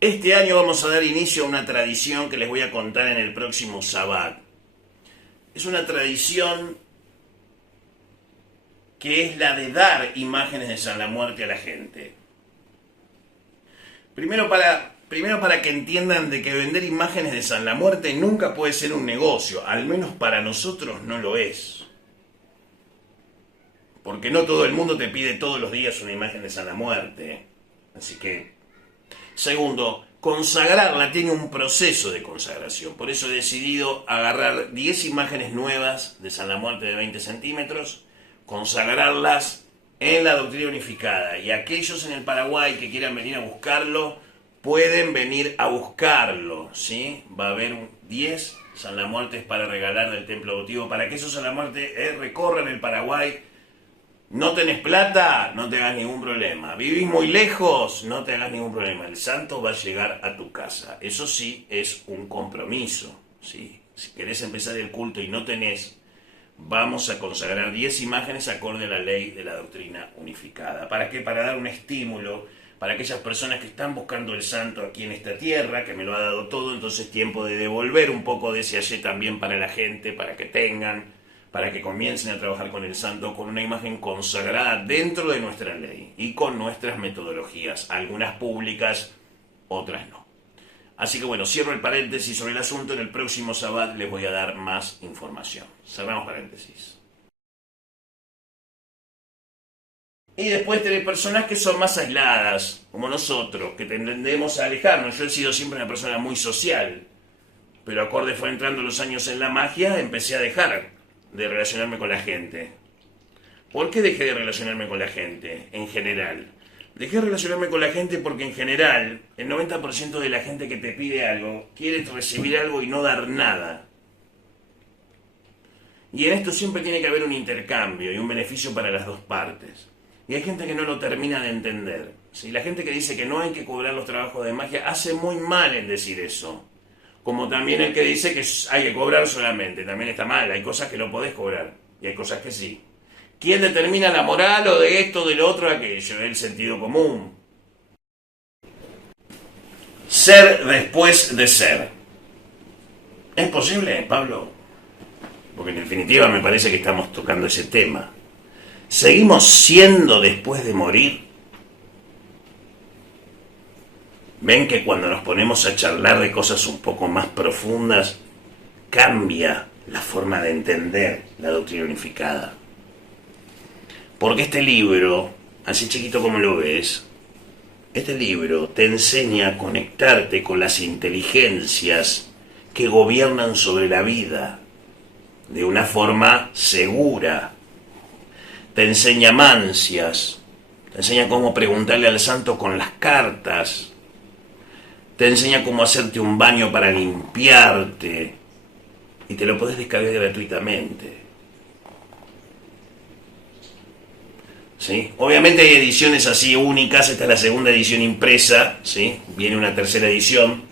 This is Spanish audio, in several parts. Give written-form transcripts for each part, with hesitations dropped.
Este año vamos a dar inicio a una tradición que les voy a contar en el próximo Sabbat. Es una tradición que es la de dar imágenes de San la Muerte a la gente. Primero para que entiendan de que vender imágenes de San la Muerte nunca puede ser un negocio, al menos para nosotros no lo es. Porque no todo el mundo te pide todos los días una imagen de San la Muerte. Así que... Segundo, consagrarla tiene un proceso de consagración. Por eso he decidido agarrar 10 imágenes nuevas de San la Muerte de 20 centímetros, consagrarlas en la doctrina unificada. Y aquellos en el Paraguay que quieran venir a buscarlo, pueden venir a buscarlo, ¿sí? Va a haber 10 San la Muertes para regalar del Templo Votivo, para que esos San la Muerte recorran el Paraguay. ¿No tenés plata? No te hagas ningún problema. ¿Vivís muy lejos? No te hagas ningún problema. El santo va a llegar a tu casa. Eso sí es un compromiso, ¿sí? Si querés empezar el culto y no tenés, vamos a consagrar 10 imágenes acorde a la ley de la doctrina unificada. ¿Para qué? Para dar un estímulo para aquellas personas que están buscando el santo aquí en esta tierra, que me lo ha dado todo, entonces tiempo de devolver un poco de ese ayer también para la gente, para que tengan, para que comiencen a trabajar con el santo con una imagen consagrada dentro de nuestra ley y con nuestras metodologías, algunas públicas, otras no. Así que bueno, cierro el paréntesis sobre el asunto. En el próximo Sabbat les voy a dar más información. Cerramos paréntesis. Y después tenés personas que son más aisladas, como nosotros, que tendemos a alejarnos. Yo he sido siempre una persona muy social, pero acorde fue entrando los años en la magia, empecé a dejar de relacionarme con la gente. ¿Por qué dejé de relacionarme con la gente en general? Dejé de relacionarme con la gente porque en general el 90% de la gente que te pide algo quiere recibir algo y no dar nada. Y en esto siempre tiene que haber un intercambio y un beneficio para las dos partes. Y hay gente que no lo termina de entender. ¿Sí? La gente que dice que no hay que cobrar los trabajos de magia hace muy mal en decir eso. Como también el que dice que hay que cobrar solamente, también está mal. Hay cosas que no podés cobrar y hay cosas que sí. ¿Quién determina la moral o de esto, de lo otro, de aquello? El sentido común. Ser después de ser. ¿Es posible, Pablo? Porque en definitiva me parece que estamos tocando ese tema. ¿Seguimos siendo después de morir? Ven que cuando nos ponemos a charlar de cosas un poco más profundas, cambia la forma de entender la doctrina unificada. Porque este libro, así chiquito como lo ves, este libro te enseña a conectarte con las inteligencias que gobiernan sobre la vida de una forma segura. Te enseña mancias, te enseña cómo preguntarle al santo con las cartas, te enseña cómo hacerte un baño para limpiarte y te lo podés descargar gratuitamente. ¿Sí? Obviamente hay ediciones así únicas, esta es la segunda edición impresa, ¿sí? Viene una tercera edición.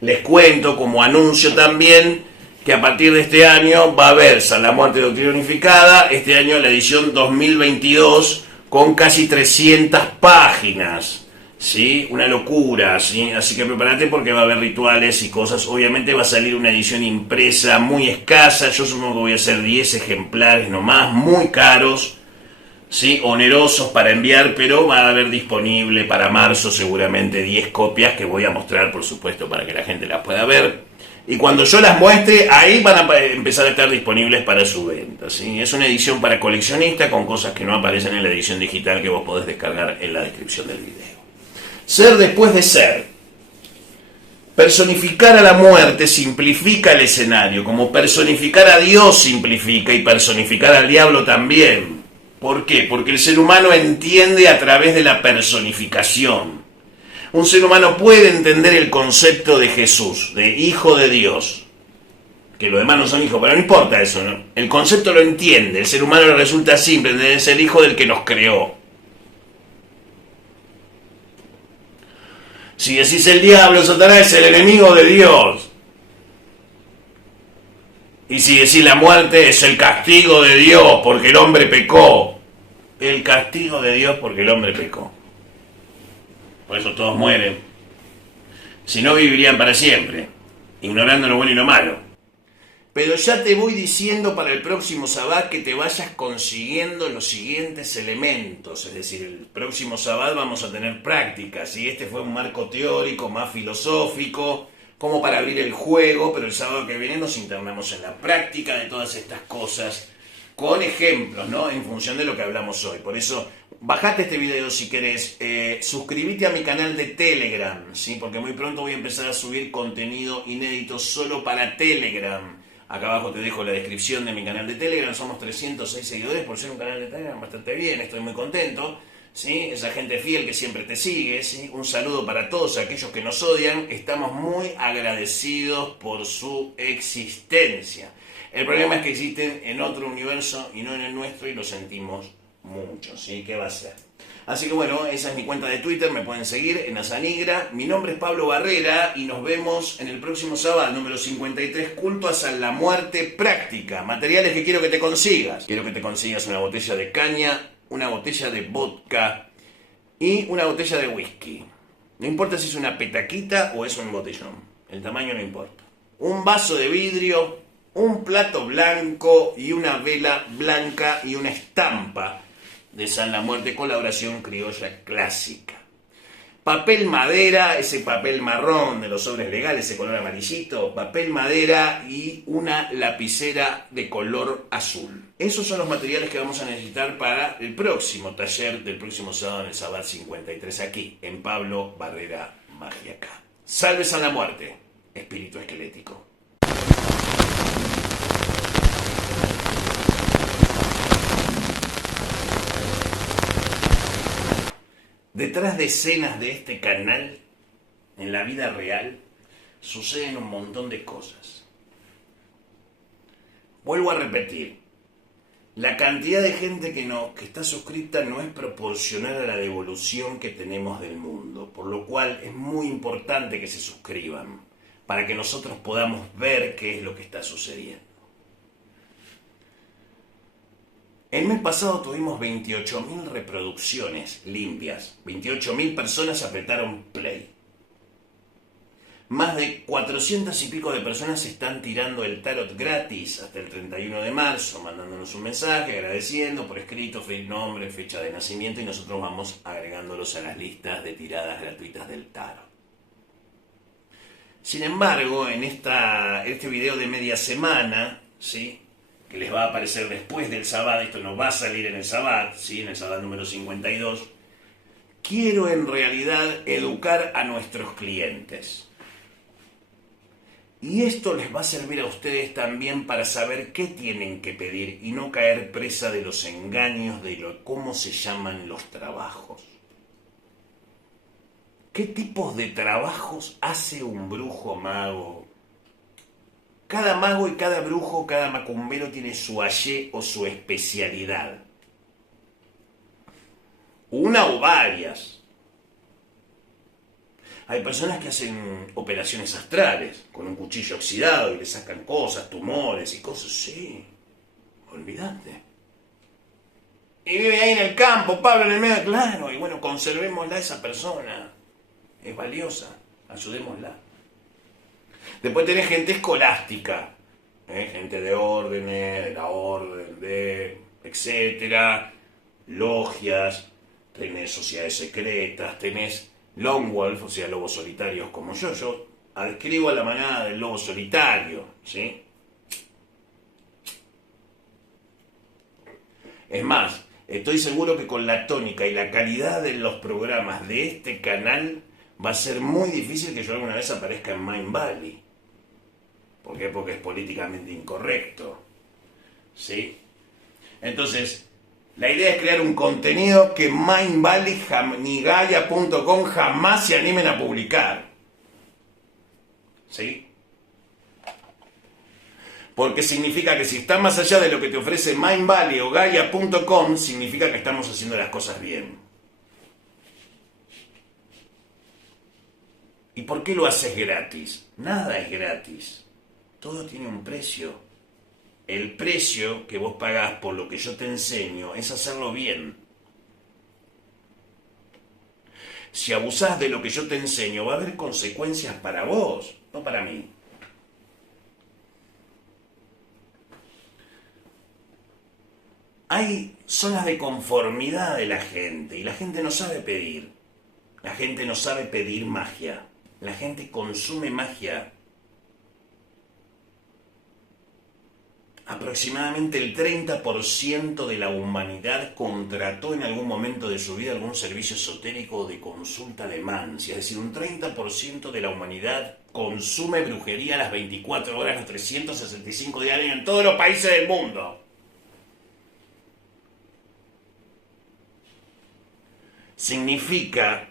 Les cuento como anuncio también que a partir de este año va a haber San la Muerte de Doctrina Unificada, este año la edición 2022 con casi 300 páginas. ¿sí? Una locura, ¿sí? Así que prepárate porque va a haber rituales y cosas. Obviamente va a salir una edición impresa muy escasa. Yo supongo que voy a hacer 10 ejemplares nomás, muy caros, ¿sí? Onerosos para enviar, pero va a haber disponible para marzo seguramente 10 copias que voy a mostrar, por supuesto, para que la gente las pueda ver. Y cuando yo las muestre, ahí van a empezar a estar disponibles para su venta, ¿sí? Es una edición para coleccionista con cosas que no aparecen en la edición digital que vos podés descargar en la descripción del video. Ser después de ser. Personificar a la muerte simplifica el escenario, como personificar a Dios simplifica y personificar al diablo también. ¿Por qué? Porque el ser humano entiende a través de la personificación. Un ser humano puede entender el concepto de Jesús, de hijo de Dios, que los demás no son hijos, pero no importa eso, ¿no? El concepto lo entiende, el ser humano le resulta simple, debe ser hijo del que nos creó. Si decís el diablo, Satanás es el enemigo de Dios. Y si decís la muerte es el castigo de Dios porque el hombre pecó. El castigo de Dios porque el hombre pecó. Por eso todos mueren. Si no, vivirían para siempre, ignorando lo bueno y lo malo. Pero ya te voy diciendo para el próximo Sabbat que te vayas consiguiendo los siguientes elementos. Es decir, el próximo Sabbat vamos a tener prácticas. Y este fue un marco teórico más filosófico, como para abrir el juego, pero el sábado que viene nos internamos en la práctica de todas estas cosas, con ejemplos, ¿no? En función de lo que hablamos hoy. Por eso, bajate este video si querés, suscríbete a mi canal de Telegram, ¿sí? Porque muy pronto voy a empezar a subir contenido inédito solo para Telegram. Acá abajo te dejo la descripción de mi canal de Telegram. Somos 306 seguidores por ser un canal de Telegram bastante bien, estoy muy contento, ¿sí? Esa gente fiel que siempre te sigue, ¿sí? Un saludo para todos aquellos que nos odian. Estamos muy agradecidos por su existencia. El problema es que existen en otro universo y no en el nuestro y lo sentimos mucho, ¿sí? ¿Qué va a ser? Así que bueno, esa es mi cuenta de Twitter, me pueden seguir en Asanigra. Mi nombre es Pablo Barrera y nos vemos en el próximo sábado, número 53, Culto a la Muerte Práctica. Materiales que quiero que te consigas. Quiero que te consigas una botella de caña, una botella de vodka y una botella de whisky. No importa si es una petaquita o es un botellón, el tamaño no importa. Un vaso de vidrio, un plato blanco y una vela blanca y una estampa de San la Muerte con la oración criolla clásica. Papel madera, ese papel marrón de los sobres legales, ese color amarillito, papel madera y una lapicera de color azul. Esos son los materiales que vamos a necesitar para el próximo taller del próximo sábado en el Sabbat 53 aquí, en Pablo Barrera Magica. Salve San la Muerte, espíritu esquelético. Detrás de escenas de este canal, en la vida real, suceden un montón de cosas. Vuelvo a repetir, la cantidad de gente que está suscrita no es proporcional a la devolución que tenemos del mundo, por lo cual es muy importante que se suscriban, para que nosotros podamos ver qué es lo que está sucediendo. El mes pasado tuvimos 28.000 reproducciones limpias. 28.000 personas apretaron play. Más de 400 y pico de personas están tirando el tarot gratis hasta el 31 de marzo, mandándonos un mensaje, agradeciendo por escrito, nombre, fecha de nacimiento, y nosotros vamos agregándolos a las listas de tiradas gratuitas del tarot. Sin embargo, en este video de media semana, ¿sí?, que les va a aparecer después del Sabbat, esto no va a salir en el Sabbat, ¿sí?, en el Sabbat número 52, quiero en realidad educar a nuestros clientes. Y esto les va a servir a ustedes también para saber qué tienen que pedir y no caer presa de los engaños de cómo se llaman los trabajos. ¿Qué tipos de trabajos hace un brujo mago? Cada mago y cada brujo, cada macumbero tiene su hallé o su especialidad. Una o varias. Hay personas que hacen operaciones astrales con un cuchillo oxidado y le sacan cosas, tumores y cosas así. Olvídate. Y vive ahí en el campo, Pablo, en el medio, claro, y bueno, conservémosla a esa persona. es valiosa, ayudémosla. Después tenés gente escolástica, gente de órdenes, de la orden, de etcétera, logias, tenés sociedades secretas, tenés lone wolf, o sea, lobos solitarios como yo adscribo a la manada del lobo solitario, ¿sí? Es más, estoy seguro que con la tónica y la calidad de los programas de este canal va a ser muy difícil que yo alguna vez aparezca en Mindvalley. ¿Por qué? Porque es políticamente incorrecto, ¿sí? Entonces, la idea es crear un contenido que Mindvalley ni Gaia.com jamás se animen a publicar, ¿sí? Porque significa que si está más allá de lo que te ofrece Mindvalley o Gaia.com, significa que estamos haciendo las cosas bien. ¿Y por qué lo haces gratis? Nada es gratis. Todo tiene un precio. El precio que vos pagás por lo que yo te enseño es hacerlo bien. Si abusás de lo que yo te enseño, va a haber consecuencias para vos, no para mí. Hay zonas de conformidad de la gente y la gente no sabe pedir. La gente no sabe pedir magia. La gente consume magia. Aproximadamente el 30% de la humanidad contrató en algún momento de su vida algún servicio esotérico de consulta de mancia. Es decir, un 30% de la humanidad consume brujería las 24 horas, los 365 días al año en todos los países del mundo. Significa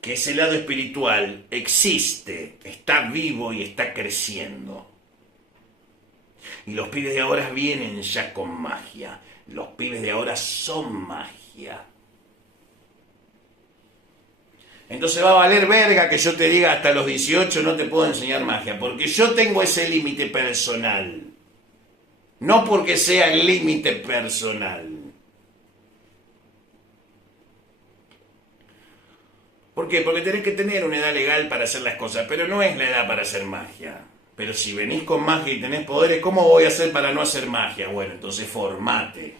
que ese lado espiritual existe, está vivo y está creciendo. Y los pibes de ahora vienen ya con magia. Los pibes de ahora son magia. Entonces va a valer verga que yo te diga hasta los 18 no te puedo enseñar magia, porque yo tengo ese límite personal. No porque sea el límite personal. ¿Por qué? Porque tenés que tener una edad legal para hacer las cosas, pero no es la edad para hacer magia. Pero si venís con magia y tenés poderes, ¿cómo voy a hacer para no hacer magia? Bueno, entonces formate.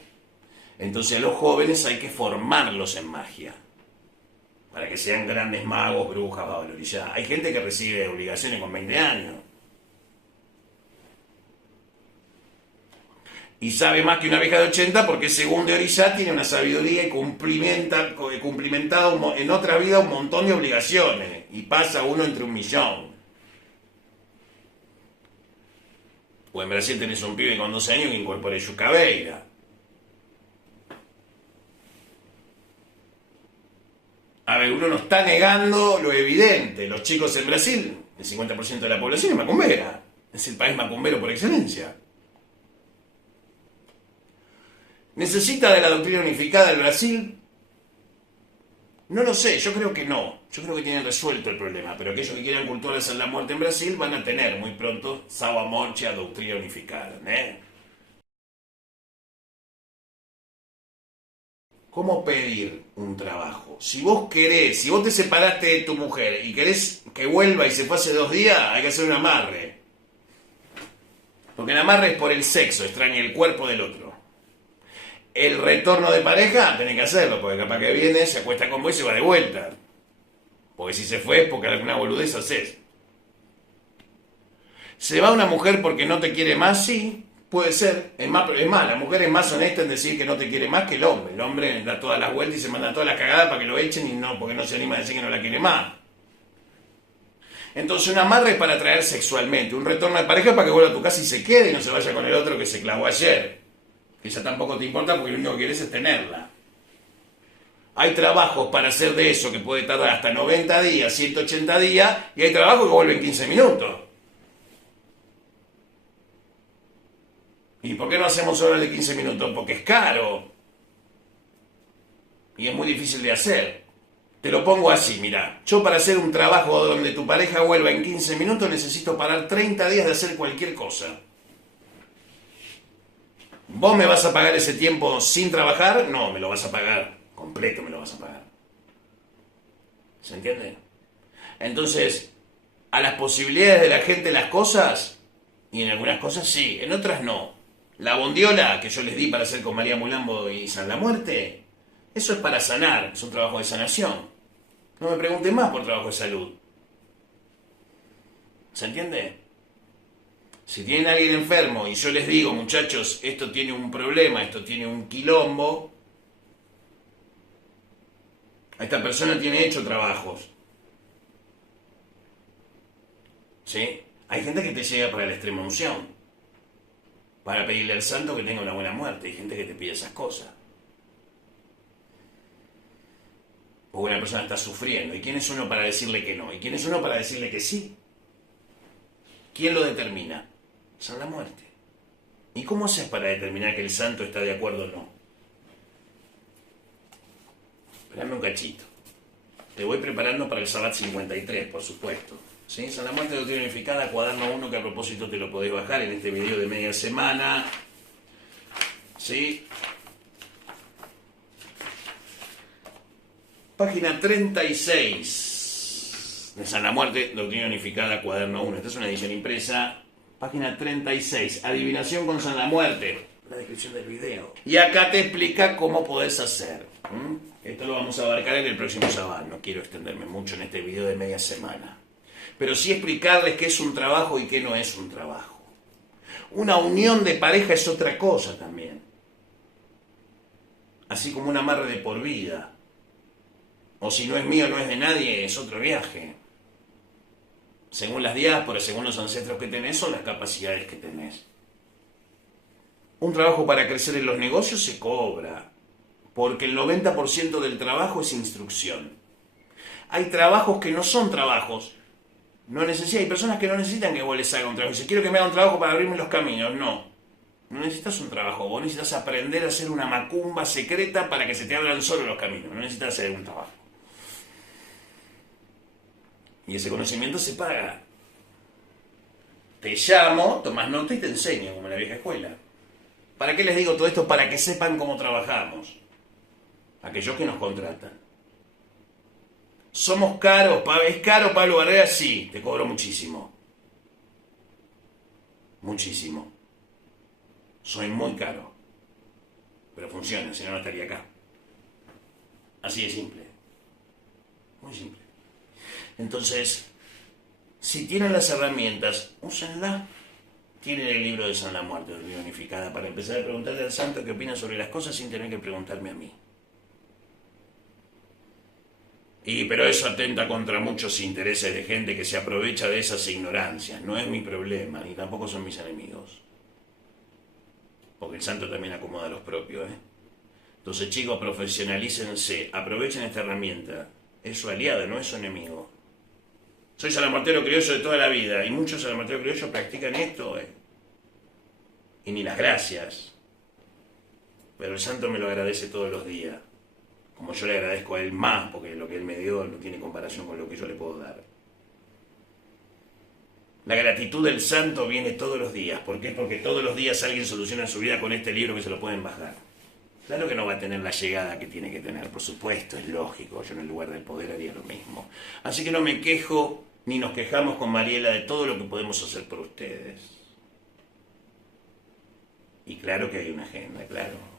Entonces a los jóvenes hay que formarlos en magia. Para que sean grandes magos, brujas, valorizadas. Hay gente que recibe obligaciones con 20 años. Y sabe más que una vieja de 80 porque según de Orishá tiene una sabiduría y cumplimentado en otra vida un montón de obligaciones. Y pasa uno entre 1.000.000. O en Brasil tenés un pibe con 12 años que incorpora yucabeira. A ver, uno no está negando lo evidente. Los chicos en Brasil, el 50% de la población es macumbera. Es el país macumbero por excelencia. ¿Necesita de la doctrina unificada el Brasil? No lo sé, yo creo que no. Yo creo que tienen resuelto el problema, pero aquellos que quieran culturas en la muerte en Brasil van a tener muy pronto Sawa Morcha, doctrina unificada. ¿Cómo pedir un trabajo? Si vos querés, si vos te separaste de tu mujer y querés que vuelva y se pase 2 días, hay que hacer un amarre. Porque el amarre es por el sexo, extraña el cuerpo del otro. El retorno de pareja, tenés que hacerlo, porque capaz que viene, se acuesta con vos y se va de vuelta. Porque si se fue es porque alguna boludez haces. ¿Se va una mujer porque no te quiere más? Sí, puede ser. Es más, la mujer es más honesta en decir que no te quiere más que el hombre. El hombre da todas las vueltas y se manda todas las cagadas para que lo echen y no, porque no se anima a decir que no la quiere más. Entonces un amarre es para atraer sexualmente. Un retorno de pareja es para que vuelva a tu casa y se quede y no se vaya con el otro que se clavó ayer. Que ya tampoco te importa porque lo único que querés es tenerla. Hay trabajos para hacer de eso que puede tardar hasta 90 días, 180 días, y hay trabajos que vuelven 15 minutos. ¿Y por qué no hacemos horas de 15 minutos? Porque es caro. Y es muy difícil de hacer. Te lo pongo así, mira. Yo para hacer un trabajo donde tu pareja vuelva en 15 minutos necesito parar 30 días de hacer cualquier cosa. ¿Vos me vas a pagar ese tiempo sin trabajar? No, me lo vas a pagar. Completo me lo vas a pagar. ¿Se entiende? Entonces, a las posibilidades de la gente las cosas, y en algunas cosas sí, en otras no. La bondiola que yo les di para hacer con María Mulambo y San la Muerte, eso es para sanar, es un trabajo de sanación. No me pregunten más por trabajo de salud. ¿Se entiende? Si tienen a alguien enfermo y yo les digo, muchachos, esto tiene un problema, esto tiene un quilombo, esta persona tiene hecho trabajos. ¿Sí? Hay gente que te llega para la extrema unción, para pedirle al santo que tenga una buena muerte. Hay gente que te pide esas cosas. Porque una persona está sufriendo. ¿Y quién es uno para decirle que no? ¿Y quién es uno para decirle que sí? ¿Quién lo determina? San la Muerte. ¿Y cómo haces para determinar que el santo está de acuerdo o no? Esperame un cachito. Te voy preparando para el Sabbat 53, por supuesto. ¿Sí? San la Muerte de Doctrina Unificada, cuaderno 1, que a propósito te lo podés bajar en este video de media semana. ¿Sí? Página 36 de San la Muerte, Doctrina Unificada, cuaderno 1. Esta es una edición impresa. Página 36. Adivinación con San la Muerte. La descripción del video. Y acá te explica cómo podés hacer. Esto lo vamos a abarcar en el próximo sábado. No quiero extenderme mucho en este video de media semana. Pero sí explicarles qué es un trabajo y qué no es un trabajo. Una unión de pareja es otra cosa también. Así como un amarre de por vida. O si no es mío, no es de nadie, es otro viaje. Según las diásporas, según los ancestros que tenés, son las capacidades que tenés. Un trabajo para crecer en los negocios se cobra, porque el 90% del trabajo es instrucción. Hay trabajos que no son trabajos. Hay personas que no necesitan que vos les hagas un trabajo. Si quiero que me haga un trabajo para abrirme los caminos, no. No necesitas un trabajo, vos necesitas aprender a hacer una macumba secreta para que se te abran solo los caminos. No necesitas hacer un trabajo. Y ese conocimiento se paga. Te llamo, tomás nota y te enseño, como en la vieja escuela. ¿Para qué les digo todo esto? Para que sepan cómo trabajamos. Aquellos que nos contratan. ¿Somos caros? ¿Es caro Pablo Barrera? Sí, te cobro muchísimo. Muchísimo. Soy muy caro. Pero funciona, si no, no estaría acá. Así de simple. Muy simple. Entonces, si tienen las herramientas, úsenlas. Tienen el libro de San la Muerte, de Doctrina Unificada, para empezar a preguntarle al santo qué opina sobre las cosas sin tener que preguntarme a mí. Pero eso atenta contra muchos intereses de gente que se aprovecha de esas ignorancias. No es mi problema, ni tampoco son mis enemigos. Porque el santo también acomoda a los propios, Entonces, chicos, profesionalícense, aprovechen esta herramienta. Es su aliada, no es su enemigo. Soy salamartero criollo de toda la vida, y muchos salamarteros criollos practican esto, Y ni las gracias. Pero el santo me lo agradece todos los días. Como yo le agradezco a él más, porque lo que él me dio no tiene comparación con lo que yo le puedo dar. La gratitud del santo viene todos los días. ¿Por qué? Porque todos los días alguien soluciona su vida con este libro que se lo pueden bajar. Claro que no va a tener la llegada que tiene que tener, por supuesto, es lógico. Yo en el lugar del poder haría lo mismo. Así que no me quejo, ni nos quejamos con Mariela de todo lo que podemos hacer por ustedes. Y claro que hay una agenda, claro.